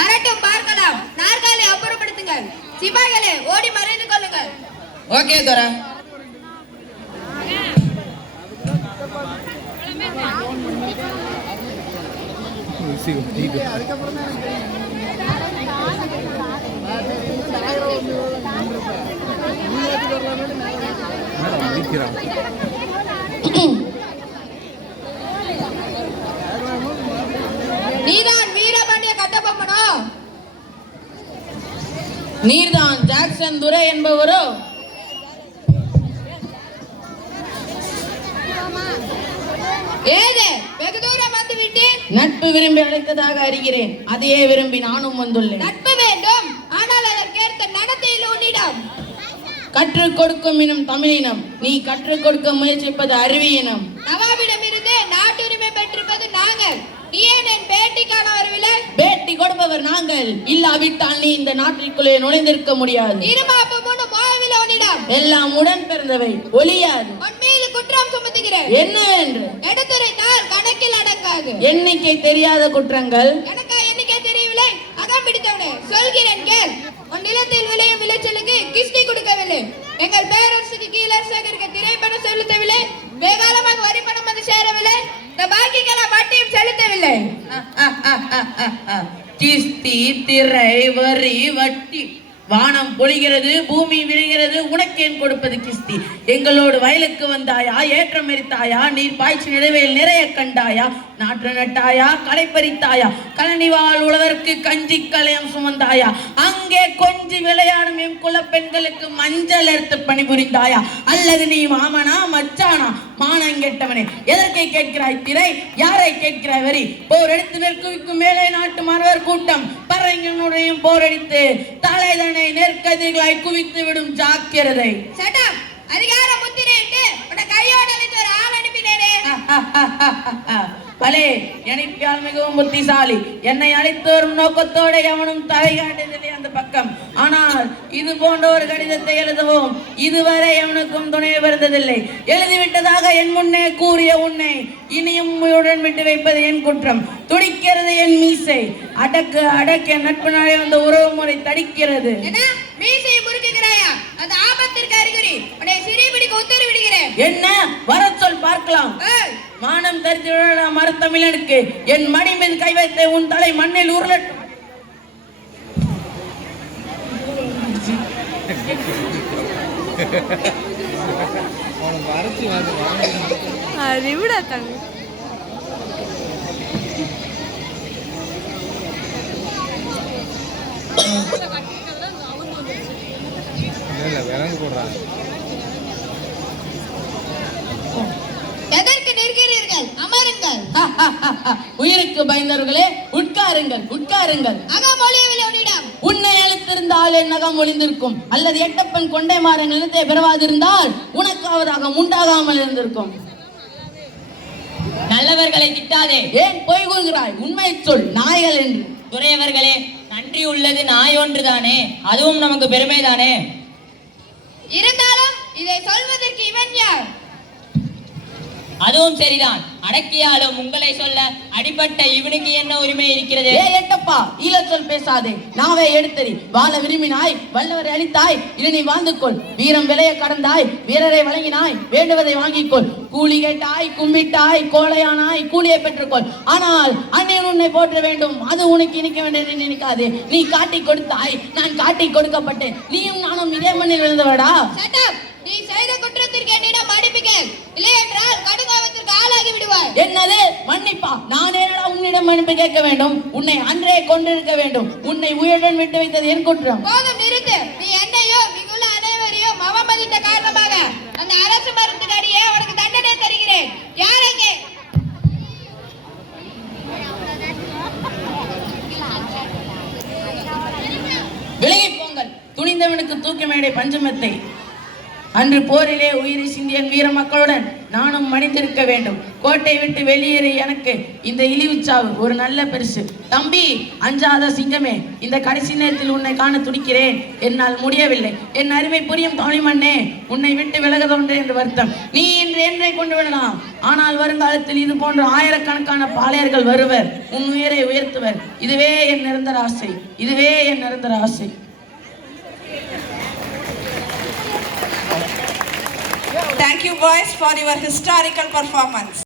வரட்டும் பார்க்கலாம். நாற்காலி அப்புறப்படுத்துங்கள். சிப்பாய்களே ஓடி மறைந்து கொள்ளுங்கள். ஓகே துரை. நீதான் நீர்தான். ஜாக்சன் துரை என்பவரோ? ஏது? வெகு தூரம் வந்து விட்டேன் நட்பு விரும்பி அழைத்ததாக அறிகிறேன். அதையே விரும்பி நானும் வந்துள்ளேன். நட்பு வேண்டும். ஆனால் அதற்கேற்ற நடத்தையில் உன்னிடம். கற்றுக் கொடுக்கும் இனம் தமிழினம் நீ கற்றுக் கொடுக்க முயற்சிப்பது அறிவியினம் நவாபிடம் இருந்து நாட்டுரிமை பெற்றிருப்பது நாங்கள். நீ ஏன் என் பேட்டி பேட்டி கொடுப்பவர் நாங்கள். இல்லாவிட்டால் நீ இந்த நாட்டிற்குள்ளே நுழைந்திருக்க முடியாது. எல்லாம் உடன் பிறந்தவை. ஒளியாது குற்றம் சுமத்துகிறேன். என்ன என்று? எடுத்துரைத்தால் கணக்கில் அடங்காது. எண்ணிக்கை தெரியாத குற்றங்கள். எனக்கா எண்ணிக்கை தெரியவில்லை. அகம் பிடித்தவனே. சொல்கிறேன் கேள். உன் நிலத்தில் விளையும் விளைச்சலுக்கு கிஸ்தி கொடுக்கவில்லை. எங்கள் பேரரசுக்கு கீழே சேகரிக்க திரைப்பணம் செலுத்தவில்லை. வேகாலமாக வரி பணம் வந்து சேரவில்லை. இந்த பாக்கிகளை வட்டியும் செலுத்தவில்லை. கிஸ்தி திரை வரி வட்டி. வானம் பொழிகிறது பூமி விழுகிறது உனக்கேன் கொடுப்பது கிஸ்தி. எங்களோடு வயலுக்கு வந்தாயா ஏற்றம் எரித்தாயா நீர் பாய்ச்சி நிலவையில் நிறைய கண்டாயா நாற்று நட்டாயா களை பறித்தாயா கழனிவாள் உழவருக்கு கஞ்சி கலையம் சுமந்தாயா அங்கே கொஞ்சி விளையாடும் என் குல பெண்களுக்கு மஞ்சள் எடுத்து பணிபுரிந்தாயா அல்லது நீ மாமனா மச்சானா மானங்கெட்டவனே எதற்கை கேட்கிறாய் திரை யாரை கேட்கிறாய் வரி போர் எடுத்து நெற்குவிக்கும் மேலே நாட்டு மாணவர் கூட்டம். பறைங்களுடையும் போரடித்து தலைதனை நெற்கதிர்களாய் குவித்து விடும் ஜாக்கிரதை. சட்டம் அதிகார முத்திரையிட்டு கையோட ஒரு ஆள் அனுப்பினேனே. பலே நினைப்பியால் மிகவும் புத்திசாலி. என்னை அழைத்து வரும் நோக்கத்தோட எவனும் தலை காட்டியதில்லை அந்த பக்கம். ஆனால் இது போன்ற ஒரு கடிதத்தை எழுதவும். இதுவரை எவனுக்கும் துணை வருந்ததில்லை. எழுதிவிட்டதாக என் முன்னே கூறிய உன்னை இனியும் உடன் விட்டு வைப்பது என் குற்றம். துடிக்கிறது என் மீசை. அடக்கு அடக்க நட்பு நாளே வந்த உறவு முறை தடிக்கிறது. முறுக்குகிறாயா? அது ஆபத்திற்கு அறிகுறி. உன்னை சிறை பிடிக்க உத்தரவிடுகிறேன் என்ன? சொல் பார்க்கலாம். மானம் தரித்து விழா மரத்தமிழனுக்கு என் மணி மீது கை வைத்த உன் தலை மண்ணில் உருளட்டும். அறிவுடா தங்க எதற்கு நிற்கிறீர்கள் அமருங்கள். உயிருக்கு பயந்தவர்களே உட்காருங்கள் உட்காருங்கள். அகமொழியவில்லை உன்னிடம். உன்னை அழுத்திருந்தால் என் நகம் ஒளிந்திருக்கும். அல்லது எட்டப்பன் கொண்டை மாறன் நிலத்தை பெறவாதிருந்தால் உனக்காவதாக உண்டாகாமல் இருந்திருக்கும். நல்லவர்களை திட்டாதே. ஏன் பொய் கூறுகிறாய்? உண்மை சொல் நாய்கள் என்று. துறையவர்களே நன்றி உள்ளது நாய் ஒன்றுதானே? அதுவும் நமக்கு பெருமைதானே? இருந்தாலும் இதை சொல்வதற்கு இவன் யார்? அதுவும் சரிதான். அடக்கியாலும் உங்களை சொல்ல அடிபட்ட இவனுக்கு என்ன உரிமை இருக்கிறது? ஏ எட்டப்பா ஈழச்சொல் பேசாதே. நாவே எடுத்தறி. வாழ விரும்பினாய் வல்லவரை அளித்தாய் இனி நீ வாழ்ந்து கொள் வீரம் விளைய கடந்தாய். வீரரை வழங்கினாய். வேண்டுவதை வாங்கிக் கொள் கூலி கேட்டாய் கும்பிட்டாய் கோழையானாய் கூலியை பெற்றுக்கொள். ஆனால் அன்னையன் உன்னை போற்ற வேண்டும். அது உனக்கு இனிக்க வேண்டும் என்று நினைக்காதே. நீ காட்டி கொடுத்தாய். நான் காட்டி கொடுக்கப்பட்டேன். நீயும் நானும் இதே மண்ணில் விழுந்தவடா? சட்டம் நீ செய்த குற்றத்திற்கு என்னிடம் மன்னிப்புகள் இல்லை என்றால் கடுங்காவத்திற்கு ஆளாகி விடுவாய். என்னது? மன்னிப்பா. நான் என்னடா உன்னிடம் மன்னிப்பு கேட்க வேண்டும்? உன்னை அன்றே கொண்டிருக்க வேண்டும். உன்னை உயிருடன் விட்டு வைத்தது என் குற்றம். போதும் நிறுத்து. நீ என்னையோ இங்குள்ள அனைவரையும் அவமதித்த காரணமாக அந்த அரசு மருந்துக்கு அடியே உனக்கு தண்டனை தருகிறேன். யார் அங்கே? விலகி போங்கள். துணிந்தவனுக்கு தூக்க மேடை பஞ்சமெத்தை. அன்று போரிலே உயிரை சிந்திய வீர மக்களுடன் நானும் மடிந்திருக்க வேண்டும். கோட்டை விட்டு வெளியேற எனக்கு இந்த இழிவுச்சாவு ஒரு நல்ல பெருசு. தம்பி அஞ்சாத சிங்கமே இந்த கடைசி நேரத்தில் உன்னை காண துடிக்கிறேன். என்னால் முடியவில்லை. என் அருமை புரியும் தமிழ்மண்ணே உன்னை விட்டு விலகதொன்று என்று வருத்தம். நீ இன்று என்னை கொண்டு விடலாம். ஆனால் வருங்காலத்தில் இது போன்ற ஆயிரக்கணக்கான பாளையர்கள் வருவர். உன் உயிரை உயர்த்துவர். இதுவே என் நிரந்தர ஆசை. இதுவே என் நிரந்தர ஆசை. Thank you boys for your historical performance.